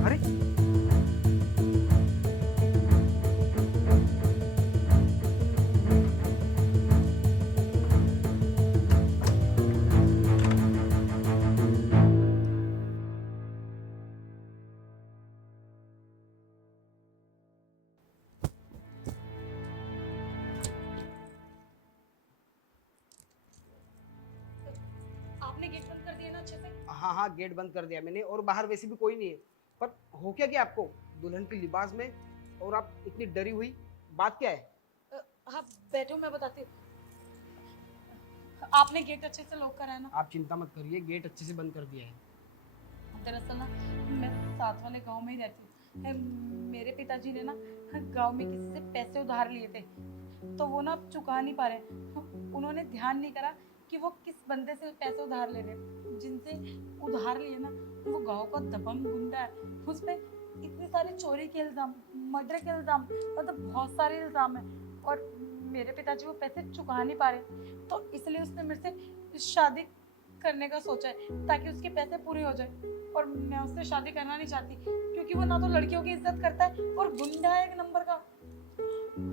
अरे आपने गेट बंद कर दिया ना अच्छे से? हाँ हाँ, गेट बंद कर दिया मैंने, और बाहर वैसे भी कोई नहीं है। पर हो क्या गया आपको, दुल्हन के लिबास में, और आप इतनी डरी हुई, बात क्या है? हाँ, बैठो मैं बताती हूँ। आपने गेट अच्छे से लॉक करा है ना? आप चिंता मत करिए, गेट अच्छे से बंद कर दिया है। दरअसल ना, मैं साथ वाले गांव में ही रहती हूँ। मेरे पिताजी ने ना गांव में किसी से पैसे उधार लिए थे, तो वो ना अब चुका नहीं पा रहे। उन्होंने ध्यान नहीं करा कि वो किस बंदे से पैसे उधार ले रहे। जिनसे उधार लिए ना, वो गांव का दबंग गुंडा है। उस पे इतने सारे चोरी के इल्जाम, मर्डर के इल्जाम, मतलब बहुत सारे इल्जाम है। और मेरे पिताजी वो पैसे चुका नहीं पा रहे, तो इसलिए उसने मेरे से शादी करने का सोचा है ताकि उसके पैसे पूरे हो जाए। और मैं उससे शादी करना नहीं चाहती, क्योंकि वो ना तो लड़कियों की इज्जत करता है और गुंडा है एक नंबर का।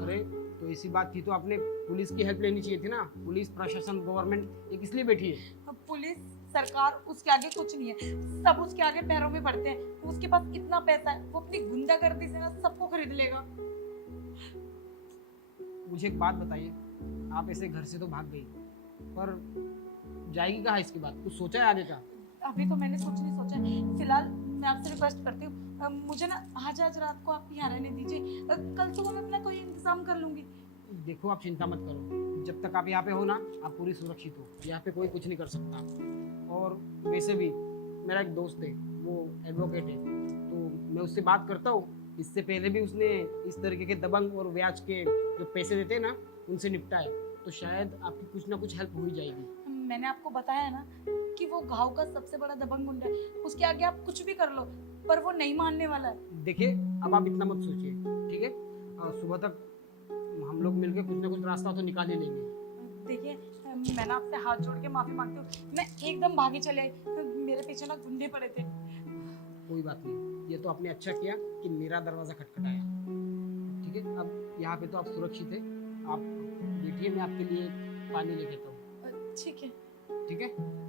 अरे तो ऐसी बात थी तो आपने पुलिस की हेल्प लेनी चाहिए थी ना। पुलिस प्रशासन गवर्नमेंट ये किस लिए बैठी है? पुलिस सरकार उसके आगे कुछ नहीं है, सब उसके आगे पैरों में पड़ते हैं। उसके पास इतना पैसा है, वो अपनी गुंडागर्दी से ना सबको खरीद लेगा। मुझे एक बात बताइए, आप ऐसे घर से तो भाग गई, पर जाएगी कहाँ इसके बाद? कुछ सोचा है आगे का? अभी तो मैंने कुछ नहीं सोचा है। फिलहाल मैं आपसे रिक्वेस्ट करती हूँ, मुझे ना आज रात को आप यहाँ रहने दीजिए। कल सुबह मैं अपना कोई इंतजाम कर लूंगी। देखो आप चिंता मत करो, जब तक आप यहाँ पे हो ना, आप पूरी सुरक्षित हो। यहाँ पे कोई कुछ नहीं कर सकता। और वैसे भी मेरा एक दोस्त है, वो एडवोकेट है, तो मैं उससे बात करता हूँ। इससे पहले भी उसने इस तरीके के दबंग और ब्याज के जो पैसे देते हैं ना, उनसे निपटा है। तो शायद आपकी कुछ ना कुछ हेल्प हो ही जाएगी। मैंने आपको बताया है ना कि वो गांव का सबसे बड़ा दबंग गुंडा है। उसके आगे आप कुछ भी कर लो, पर वो नहीं मानने वाला है। देखिए, अब आप इतना मत सोचिए, ठीक है? सुबह तक हम लोग मिलकर कुछ ना कुछ रास्ता तो निकाल ही लेंगे। देखिए, मैं ना आपसे हाथ जोड़ के माफी मांगती हूँ। मैं एकदम भागी चले आई, मेरे पीछे ना गुंडे पड़े थे। कोई बात नहीं, ये तो आपने अच्छा किया कि मेरा दरवाज़ा खटखटाया। ठीक है, अब यहाँ पे तो आप सुरक्षित है। आप बैठिए, मैं आपके लिए पानी लेके आता हूँ। ठीक है। ठीक है।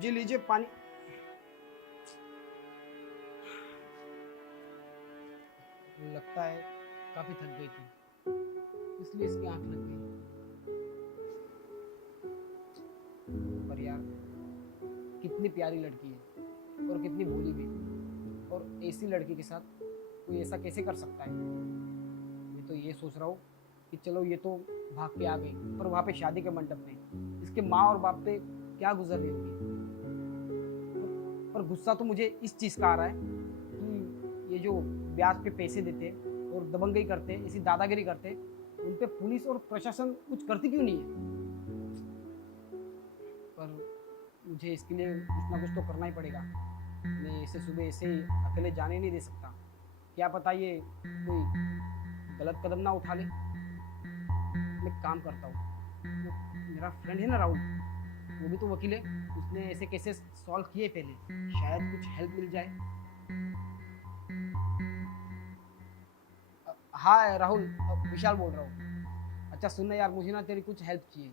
जी लीजिए पानी। लगता है काफ़ी थक गई थी, इसलिए इसकी आँख लग गई। पर यार, कितनी प्यारी लड़की है और कितनी भोली भी। और ऐसी लड़की के साथ कोई ऐसा कैसे कर सकता है? मैं तो ये सोच रहा हूँ कि चलो ये तो भाग के आ गई, पर वहाँ पे शादी के मंडप में इसके माँ और बाप पे क्या गुजर रही होगी। पर गुस्सा तो मुझे इस चीज़ का आ रहा है कि ये जो ब्याज पे पैसे देते और दबंगई करते, ऐसी दादागिरी करते, उन पे पुलिस और प्रशासन कुछ करती क्यों नहीं है? पर मुझे इसके लिए कुछ ना कुछ तो करना ही पड़ेगा। मैं ऐसे सुबह ऐसे ही अकेले जाने नहीं दे सकता। क्या पता ये कोई गलत कदम ना उठा ले। मैं एक काम करता हूँ, वो मेरा फ्रेंड है ना राहुल, वो भी तो वकील है, उसने ऐसे केसेस सॉल्व किए पहले, शायद कुछ हेल्प मिल जाए। हाँ राहुल, विशाल बोल रहा हूँ। अच्छा सुन ना यार, मुझे ना तेरी कुछ हेल्प चाहिए।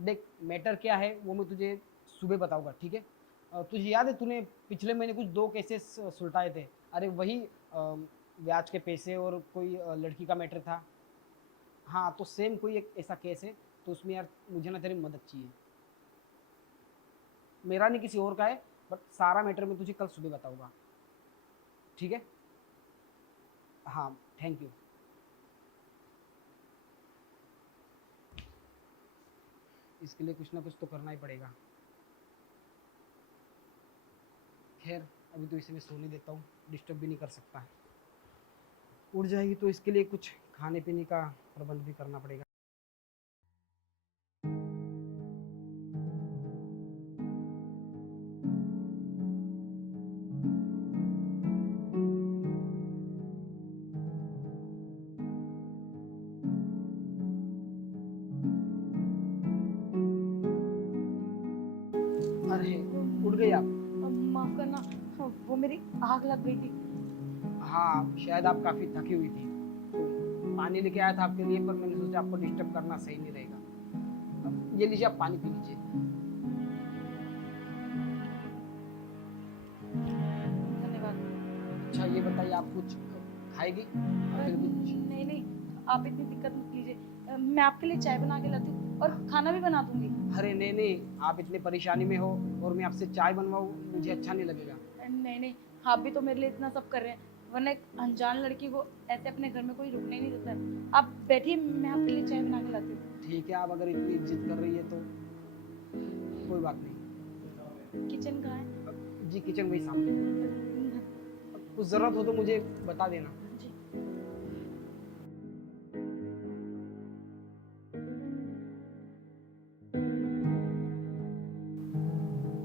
देख मैटर क्या है वो मैं तुझे सुबह बताऊंगा, ठीक है? तुझे याद है तूने पिछले महीने कुछ दो केसेस सुलटाए थे? अरे वही ब्याज के पैसे और कोई लड़की का मैटर था। हाँ तो सेम कोई एक ऐसा केस है, तो उसमें यार मुझे ना तेरी मदद चाहिए। मेरा नहीं, किसी और का है, बट सारा मैटर मैं तुझे कल सुबह बताऊंगा, ठीक है? हाँ, थैंक यू। इसके लिए कुछ ना कुछ तो करना ही पड़ेगा। खैर, अभी तो इसे मैं सोने देता हूँ, डिस्टर्ब भी नहीं कर सकता। उड़ जाएगी तो इसके लिए कुछ खाने पीने का प्रबंध भी करना पड़ेगा। उठ गई आप? माफ करना, वो मेरी आग लग गई थी। हाँ, शायद आप काफ़ी थकी हुई थी, तो पानी लेके आया था आपके लिए, पर मैंने सोचा आपको डिस्टर्ब करना सही नहीं रहेगा। अब ये लीजिए, आप पानी पी लीजिए। धन्यवाद। अच्छा ये बताइए, आप कुछ खाएगी या फिर कुछ? नहीं नहीं, आप इतनी दिक्कत मत लीजिए, मैं आपके लिए चाय बना के लाती हूँ और खाना भी बना दूंगी। अरे नहीं नहीं, आप इतनी परेशानी में हो और मैं आपसे चाय बनवाऊँ, मुझे अच्छा नहीं लगेगा। नहीं नहीं, आप भी तो मेरे लिए इतना सब कर रहे हैं, वरना एक अनजान लड़की को ऐसे अपने घर में कोई रुकने ही नहीं देता है। आप बैठिए, मैं आपके लिए चाय बना के लाती हूँ। ठीक है, आप अगर इतनी जिद कर रही है तो कोई बात नहीं। किचन कहाँ है? जी किचन वही सामने है। कुछ ज़रूरत हो तो मुझे बता देना। जी।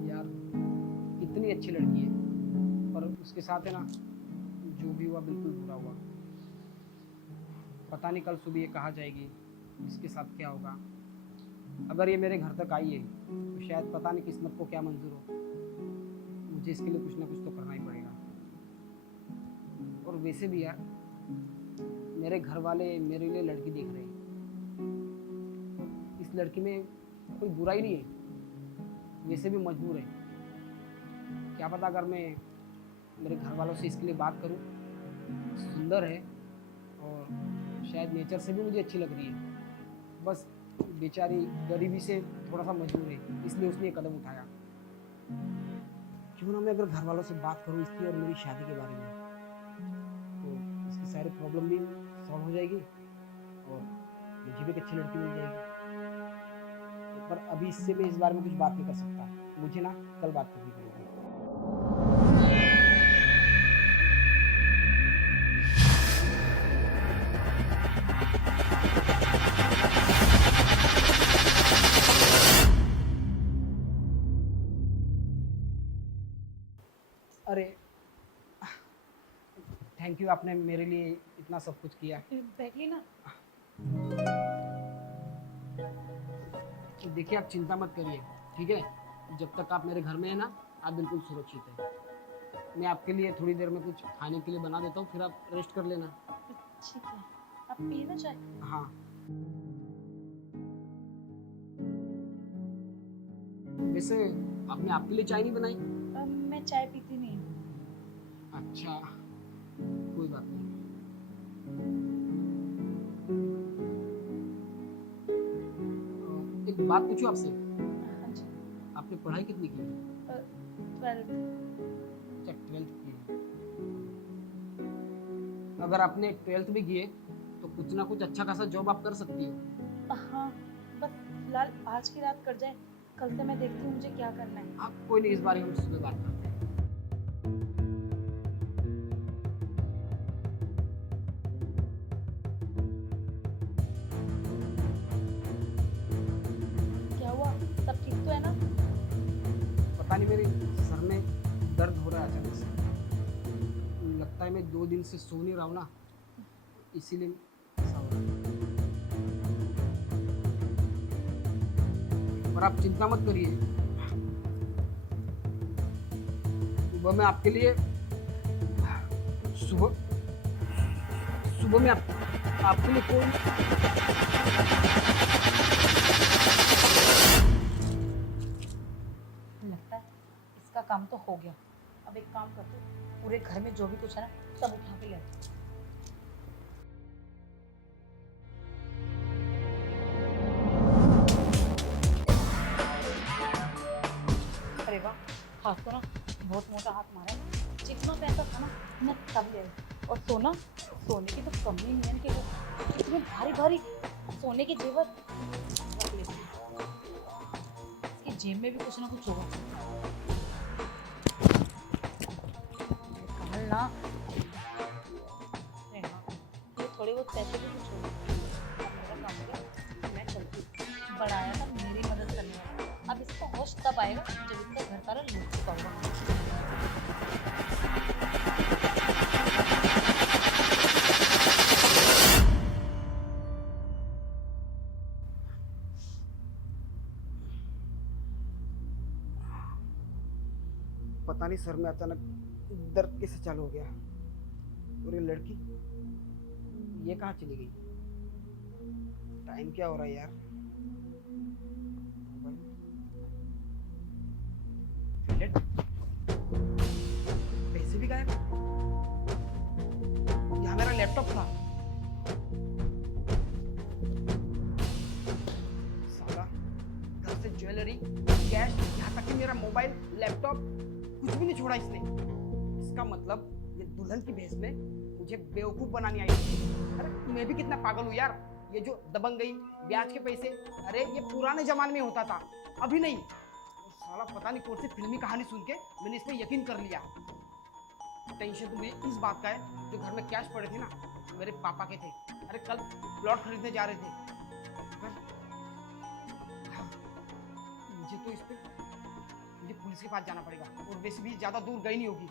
यार इतनी अच्छी लड़की है, पर उसके साथ है ना, जो भी हुआ बिल्कुल बुरा हुआ। पता नहीं कल सुबह ये कहाँ जाएगी, इसके साथ क्या होगा। अगर ये मेरे घर तक आई है तो शायद पता नहीं किस्मत को क्या मंजूर हो। मुझे इसके लिए कुछ ना कुछ तो करना ही पड़ेगा। और वैसे भी यार, मेरे घर वाले मेरे लिए लड़की देख रहे हैं। इस लड़की में कोई बुराई नहीं है, वैसे भी मजबूर है। क्या पता अगर मैं मेरे घर वालों से इसके लिए बात करूं। सुंदर है और शायद नेचर से भी मुझे अच्छी लग रही है, बस बेचारी गरीबी से थोड़ा सा मजबूर है, इसलिए उसने ये कदम उठाया। क्यों ना मैं अगर घर वालों से बात करूं इसकी और मेरी शादी के बारे में, तो इसकी सारी प्रॉब्लम भी सॉल्व हो जाएगी और मुझे भी एक अच्छी लड़की मिल जाएगी। पर अभी इससे मैं इस बारे में कुछ बात नहीं कर सकता, मुझे ना कल बात करनी पड़ेगी। अरे थैंक यू, आपने मेरे लिए इतना सब कुछ किया। बैठिए ना। तो देखिए, आप चिंता मत करिए, ठीक है। जब तक आप मेरे घर में हैं ना, आप बिल्कुल सुरक्षित हैं। मैं आपके लिए थोड़ी देर में कुछ खाने के लिए बना देता हूँ, फिर आप रेस्ट कर लेना। ठीक है, आप पिए ना चाय। हाँ। वैसे आपने आपके लिए चाय नहीं बनाई? मैं चाय पीती नहीं हूँ। अच्छा, कोई बात नहीं। एक बात पूछूं आपसे, हाँ जी। आपने पढ़ाई कितनी की है? 12th। अच्छा, 12th की है। अगर आपने 12th भी की है तो कुछ ना कुछ अच्छा खासा जॉब आप कर सकती हो। हाँ, बस फिलहाल आज की रात कट जाए, कल से मैं देखती हूँ मुझे क्या करना है। आप कोई नहीं, इस बारे में हम सुबह बात करते हैं। क्या हुआ, सब ठीक तो है ना? पता नहीं, मेरे सर में दर्द हो रहा है अचानक से। लगता है मैं 2 दिन से सो नहीं रहा हूँ ना, इसीलिए ऐसा हो रहा है। पर आप चिंता मत करिए, सुबह मैं आपके लिए सुबह सुबह में आपके लिए कोई लगता है इसका काम तो हो गया। अब एक काम करते हैं, पूरे घर में जो भी कुछ है ना सब उठा के ले आते हैं। अरे वाह, हाथ तो ना बहुत मोटा हाथ मारा है। जितना पैसा था ना मैं सब ले आई। और सोने की तो कमी नहीं है कि इतने भारी भारी सोने के जेवर रख लेते हैं। इसकी जेब में भी कुछ ना कुछ होगा। कमल ना, अरे हाँ, ये थोड़े बहुत पैसे भी कुछ होगा। अब मेरा काम हो गया, मैं चलती हूँ। बनाया था मेरी मदद करने वाला, अब इसका होश तब आएगा जब इसका घर सारा लूट चुका होगा। पता नहीं सर में अचानक दर्द कैसे चालू हो गया। और ये लड़की ये कहाँ चली गई? टाइम क्या हो रहा है यार? वॉलेट, पैसे भी गायब। यहाँ मेरा लैपटॉप था। साला, घर से ज्वेलरी, कैश, यहाँ तक कि मेरा मोबाइल, लैपटॉप कुछ भी नहीं छोड़ा इसने। इसका मतलब ये दुल्हन की भेष में मुझे बेवकूफ बनाने आई थी। अरे मैं भी कितना पागल हूँ यार। ये जो दबंगई, ब्याज के पैसे, अरे ये पुराने जमाने में होता था, अभी नहीं। और साला पता नहीं कौन सी फिल्मी कहानी सुन के मैंने इस पर यकीन कर लिया। टेंशन तो मुझे इस बात का है, जो घर में कैश पड़े थे ना, मेरे पापा के थे। अरे कल प्लॉट खरीदने जा रहे थे। हाँ, मुझे तो इस पे मुझे पुलिस के पास जाना पड़ेगा, और वैसे भी ज़्यादा दूर गई नहीं होगी।